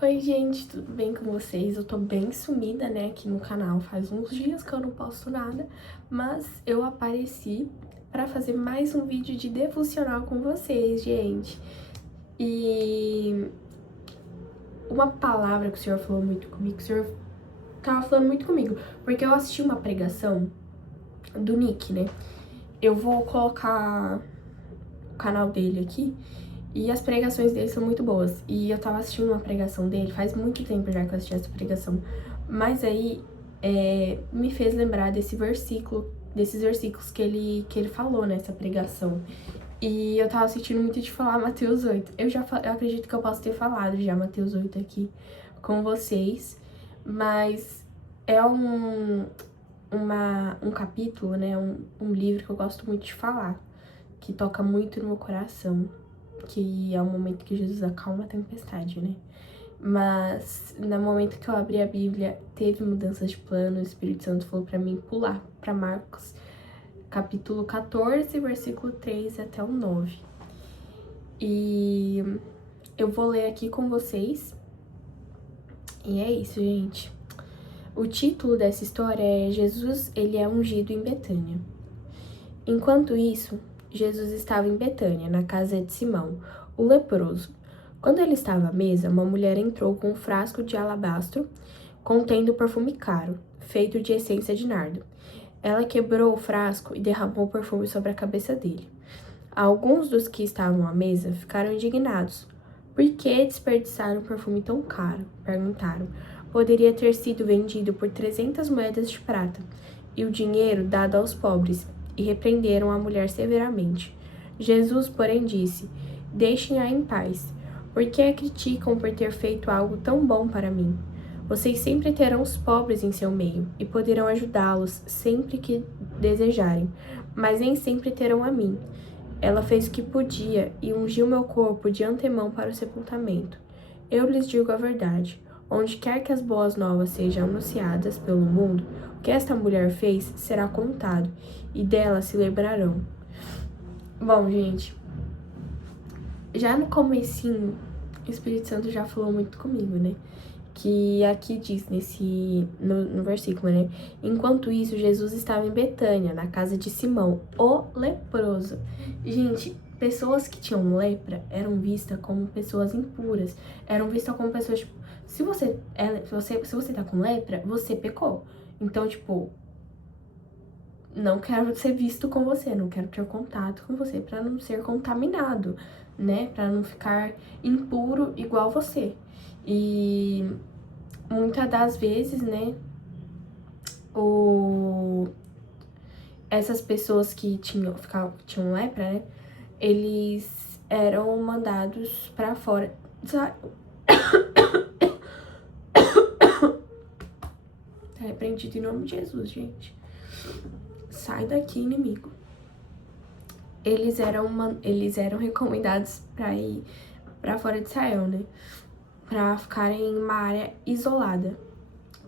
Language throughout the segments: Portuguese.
Oi, gente, tudo bem com vocês? Eu tô bem sumida, né, aqui no canal. Faz uns dias que eu não posto nada, mas eu apareci pra fazer mais um vídeo de devocional com vocês, gente. E uma palavra que o Senhor falou muito comigo, que o Senhor tava falando muito comigo, porque eu assisti uma pregação do Nick, né? Eu vou colocar o canal dele aqui. E as pregações dele são muito boas. E eu tava assistindo uma pregação dele, faz muito tempo já que eu assisti essa pregação. Mas aí me fez lembrar desses versículos que ele falou nessa pregação. E eu tava sentindo muito de falar Mateus 8. Eu acredito que eu posso ter falado já Mateus 8 aqui com vocês. Mas é um capítulo, né? Um livro que eu gosto muito de falar, que toca muito no meu coração, que é o momento que Jesus acalma a tempestade, né? Mas no momento que eu abri a Bíblia, teve mudanças de plano, o Espírito Santo falou pra mim pular pra Marcos, capítulo 14, versículo 3 até o 9. E eu vou ler aqui com vocês. E é isso, gente. O título dessa história é Jesus, ele é ungido em Betânia. Enquanto isso, Jesus estava em Betânia, na casa de Simão, o leproso. Quando ele estava à mesa, uma mulher entrou com um frasco de alabastro contendo perfume caro, feito de essência de nardo. Ela quebrou o frasco e derramou o perfume sobre a cabeça dele. Alguns dos que estavam à mesa ficaram indignados. Por que desperdiçaram um perfume tão caro? Perguntaram. Poderia ter sido vendido por 300 moedas de prata e o dinheiro dado aos pobres, e repreenderam a mulher severamente. Jesus, porém, disse: Deixem-a em paz. Por que a criticam por ter feito algo tão bom para mim? Vocês sempre terão os pobres em seu meio e poderão ajudá-los sempre que desejarem, mas nem sempre terão a mim. Ela fez o que podia e ungiu meu corpo de antemão para o sepultamento. Eu lhes digo a verdade. Onde quer que as boas novas sejam anunciadas pelo mundo, o que esta mulher fez será contado, e dela se lembrarão. Bom, gente, já no comecinho, o Espírito Santo já falou muito comigo, né? Que aqui diz no versículo, né? Enquanto isso, Jesus estava em Betânia, na casa de Simão, o leproso. Gente, pessoas que tinham lepra eram vistas como pessoas impuras, eram vistas como pessoas, tipo, se você tá com lepra, você pecou. Então, tipo, não quero ser visto com você, não quero ter contato com você para não ser contaminado, né? Para não ficar impuro igual você. E muitas das vezes, né, essas pessoas que tinham lepra, né, eles eram mandados pra fora. Tá repreendido em nome de Jesus, gente. Sai daqui, inimigo. Eles eram recomendados pra ir pra fora de Israel, né, pra ficarem em uma área isolada,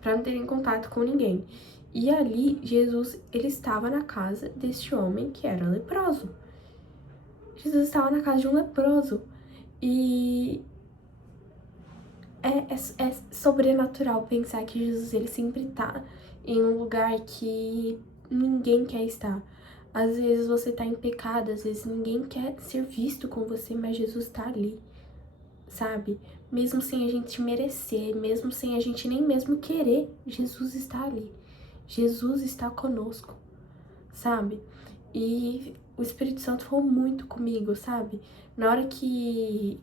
pra não terem contato com ninguém. E ali, Jesus, ele estava na casa deste homem que era leproso. Jesus estava na casa de um leproso. E é sobrenatural pensar que Jesus, ele sempre tá em um lugar que ninguém quer estar. Às vezes você tá em pecado, às vezes ninguém quer ser visto com você, mas Jesus tá ali, sabe? Mesmo sem a gente merecer, mesmo sem a gente nem mesmo querer, Jesus está ali. Jesus está conosco, sabe? E o Espírito Santo falou muito comigo, sabe? Na hora que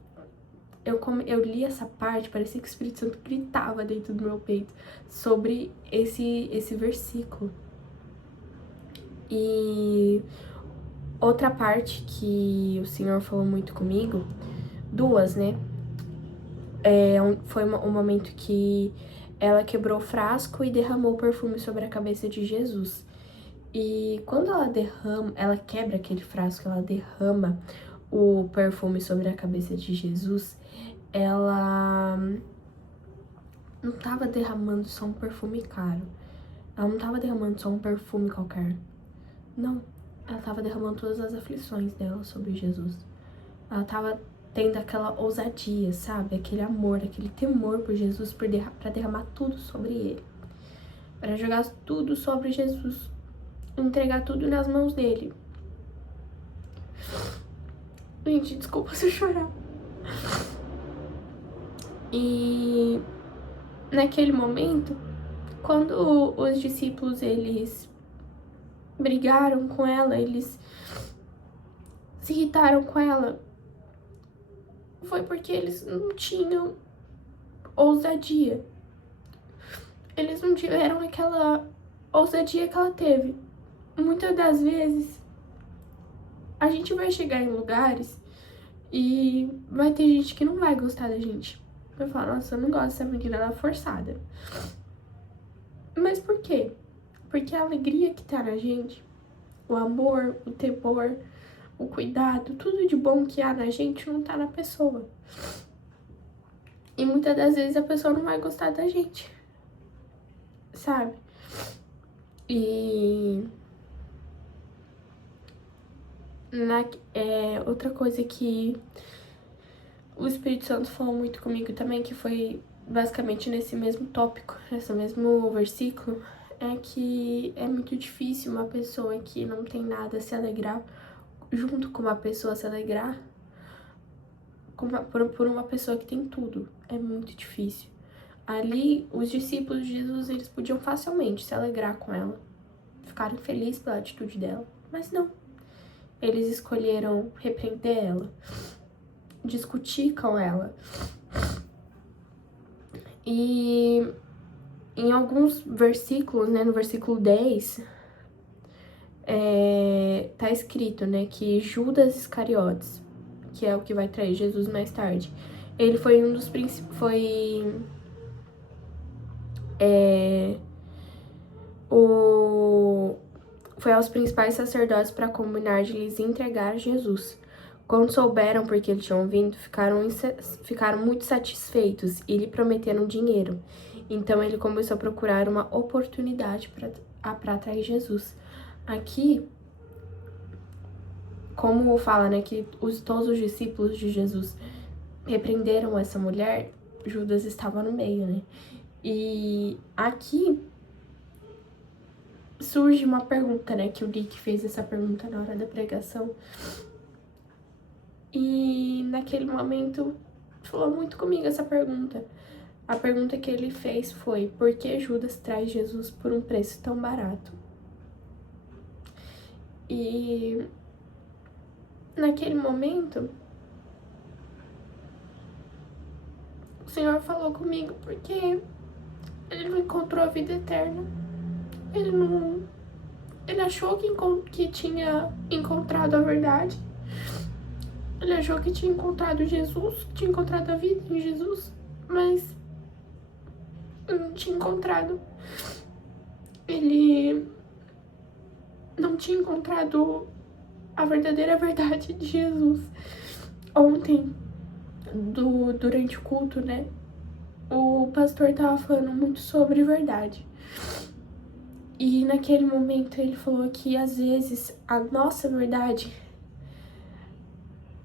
eu li essa parte, parecia que o Espírito Santo gritava dentro do meu peito sobre esse versículo. E outra parte que o Senhor falou muito comigo, duas, né? Foi um momento que ela quebrou o frasco e derramou o perfume sobre a cabeça de Jesus. E quando ela quebra aquele frasco, ela derrama o perfume sobre a cabeça de Jesus, ela não tava derramando só um perfume caro. Ela não tava derramando só um perfume qualquer. Não, ela tava derramando todas as aflições dela sobre Jesus. Ela tava tendo aquela ousadia, sabe? Aquele amor, aquele temor por Jesus, pra derramar tudo sobre ele. Pra jogar tudo sobre Jesus. Entregar tudo nas mãos dele. Gente, desculpa se eu chorar. E naquele momento, quando os discípulos, eles brigaram com ela, eles se irritaram com ela, foi porque eles não tinham ousadia. Eles não tiveram aquela ousadia que ela teve. Muitas das vezes, a gente vai chegar em lugares e vai ter gente que não vai gostar da gente. Vai falar, nossa, eu não gosto dessa menina, ela é forçada. Mas por quê? Porque a alegria que tá na gente, o amor, o temor, o cuidado, tudo de bom que há na gente não tá na pessoa. E muitas das vezes a pessoa não vai gostar da gente, sabe? E outra coisa que o Espírito Santo falou muito comigo também, que foi basicamente nesse mesmo tópico, nesse mesmo versículo, é que é muito difícil uma pessoa que não tem nada se alegrar, junto com uma pessoa se alegrar por uma pessoa que tem tudo. É muito difícil. Ali, os discípulos de Jesus, eles podiam facilmente se alegrar com ela, ficarem felizes pela atitude dela, mas não. Eles escolheram repreender ela, discutir com ela. E em alguns versículos, né, no versículo 10, tá escrito, né, que Judas Iscariotes, que é o que vai trair Jesus mais tarde, ele foi um dos foi aos principais sacerdotes para combinar de lhes entregar Jesus. Quando souberam porque eles tinham vindo, ficaram muito satisfeitos e lhe prometeram dinheiro. Então ele começou a procurar uma oportunidade para atrair Jesus. Aqui, como fala, né, que todos os discípulos de Jesus repreenderam essa mulher, Judas estava no meio, né? E aqui surge uma pergunta, né, que o Rick fez essa pergunta na hora da pregação. E naquele momento falou muito comigo essa pergunta. A pergunta que ele fez foi: por que Judas traz Jesus por um preço tão barato? E naquele momento o Senhor falou comigo porque ele não encontrou a vida eterna. Ele achou que tinha encontrado a verdade. Ele achou que tinha encontrado Jesus, que tinha encontrado a vida em Jesus, mas não tinha encontrado. Ele não tinha encontrado a verdadeira verdade de Jesus. Ontem, durante o culto, né, o pastor tava falando muito sobre verdade. E naquele momento ele falou que às vezes a nossa verdade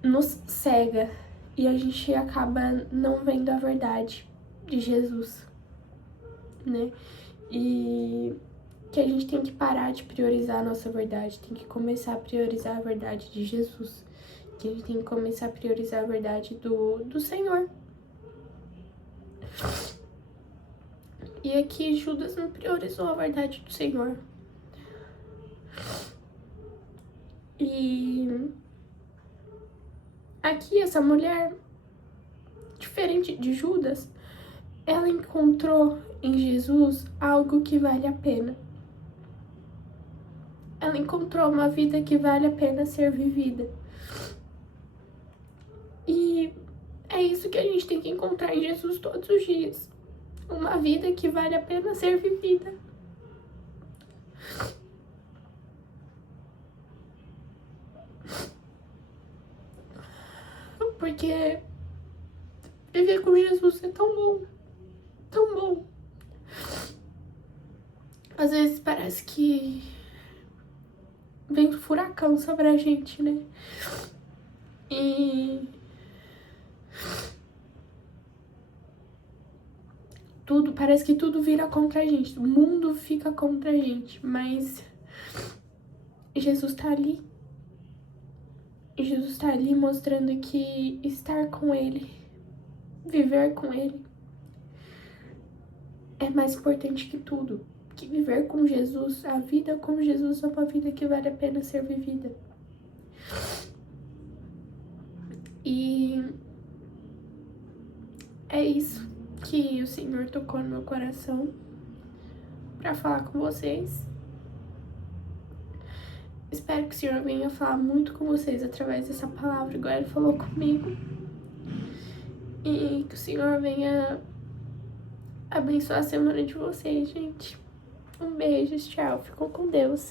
nos cega e a gente acaba não vendo a verdade de Jesus, né? E que a gente tem que parar de priorizar a nossa verdade, tem que começar a priorizar a verdade de Jesus, que a gente tem que começar a priorizar a verdade do Senhor. E aqui Judas não priorizou a verdade do Senhor. E aqui essa mulher, diferente de Judas, ela encontrou em Jesus algo que vale a pena. Ela encontrou uma vida que vale a pena ser vivida. E é isso que a gente tem que encontrar em Jesus todos os dias. Uma vida que vale a pena ser vivida. Porque viver com Jesus é tão bom. Tão bom. Às vezes parece que vem um furacão sobre a gente, né? E Tudo, parece que tudo vira contra a gente, o mundo fica contra a gente, mas Jesus tá ali. Jesus tá ali mostrando que estar com Ele, viver com Ele, é mais importante que tudo. Que viver com Jesus, a vida com Jesus é uma vida que vale a pena ser vivida. E é isso que o Senhor tocou no meu coração pra falar com vocês. Espero que o Senhor venha falar muito com vocês através dessa palavra, igual Ele falou comigo. E que o Senhor venha abençoar a semana de vocês, gente. Um beijo, tchau. Ficam com Deus.